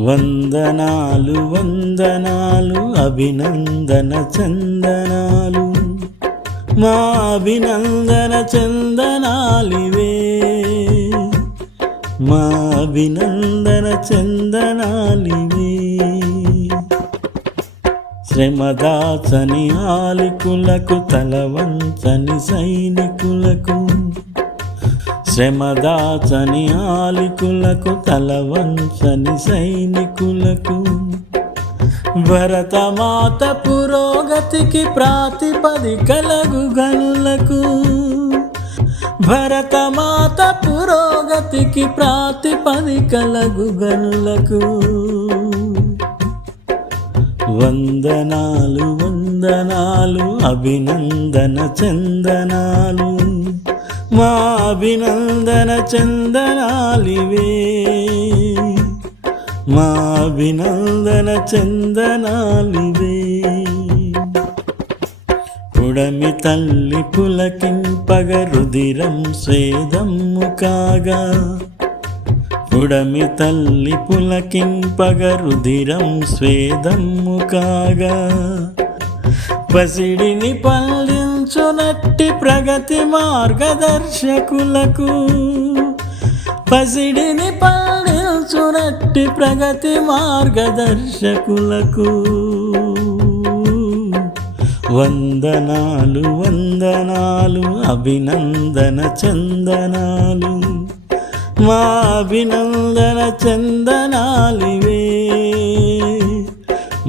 వందనాలు వందనాలు అభినందన చందనాలు మా అభినందన చందనాలివే మా అభినందన చందనాలివే శ్రమదాచని ఆలికులకు తలవంచని సైనికులకు శ్రమదాచని ఆలికులకు తలవంచని సైనికులకు భరతమాత పురోగతికి ప్రాతిపదికలగు గనులకు భరతమాత పురోగతికి ప్రాతిపదికలగు గనులకు వందనాలు వందనాలు అభినందన చందనాలు మా అభినందన చందనాలివే మా అభినందన చందనాలివే పుడమి తల్లి పులకింపగ రుధిరం స్వేదమ్ము కాగా పుడమి తల్లి పులకింపగ రుధిరం స్వేదమ్ము కాగా పసిడిని పల్లించునట్టి ప్రగతి మార్గదర్శకులకు పసిడిని పల్లించునట్టి ప్రగతి మార్గదర్శకులకు వందనాలు వందనాలు అభినందన చందనాలు మా అభినందన చందనాలివే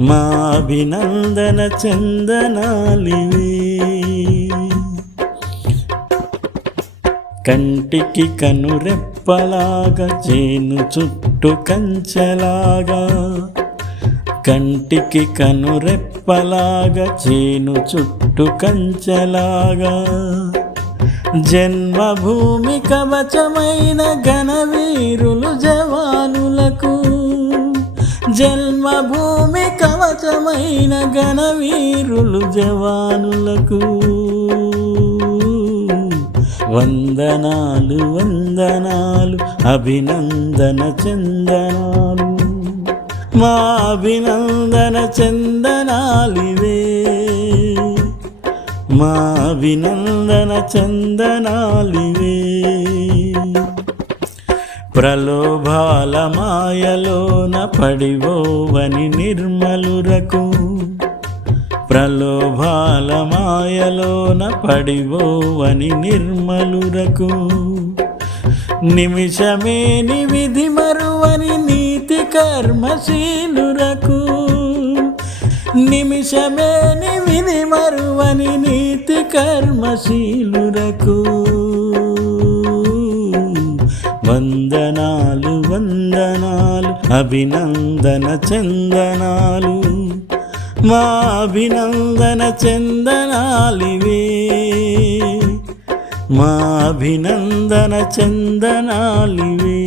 మా అభినందన చందనాలివే కంటికి కనురెప్పలాగా చేను చుట్టూ కంచెలాగా కంటికి కనురెప్పలాగా చేను చుట్టూ కంచెలాగా జన్మభూమి కవచమైన ఘనవీరులు జవానులకు జన్మభూమి కవచమైన ఘనవీరులు జవానులకు వందనాలు వందనాలు అభినందన చందనాలు మా అభినందన చందనాలివే మా అభినందన చందనాలివే ప్రలోభాల మాయలోన పడివోవని నిర్మలురకు ప్రలోభాల మాయలోన పడివోవని నిర్మలురకు నిమిషమేని విధి మరువని నీతి కర్మశీలురకు నిమిషమేని విధి మరువని నీతి కర్మశీలురకు వందనాలు వందనాలు అభినందన చందనాలు మా అభినందన చందనాలివే మా అభినందన చందనాలివే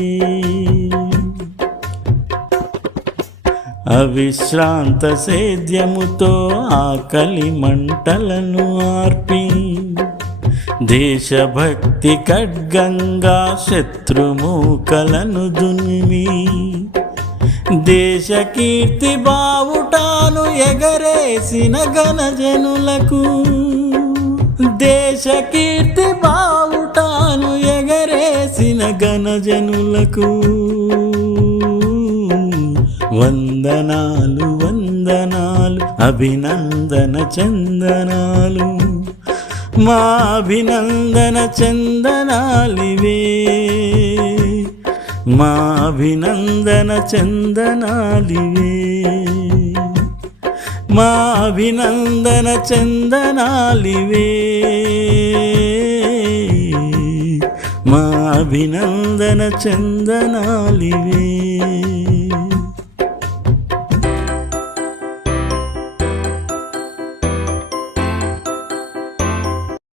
అవిశ్రాంత సేద్యముతో ఆకలి మంటలను ఆర్పి దేశభక్తి ఖడ్గంగా శత్రుమూకలను దునిమి దేశ కీర్తి బావుటాను ఎగరేసిన ఘనజనులకు దేశ కీర్తి బావుటాను ఎగరేసిన ఘనజనులకు వందనాలు వందనాలు అభినందన చందనాలు మా అభినందన చందనాలివే మా అభినందన చందనాలివే మా అభినందన చందనాలివే మా అభినందన చందనాలివే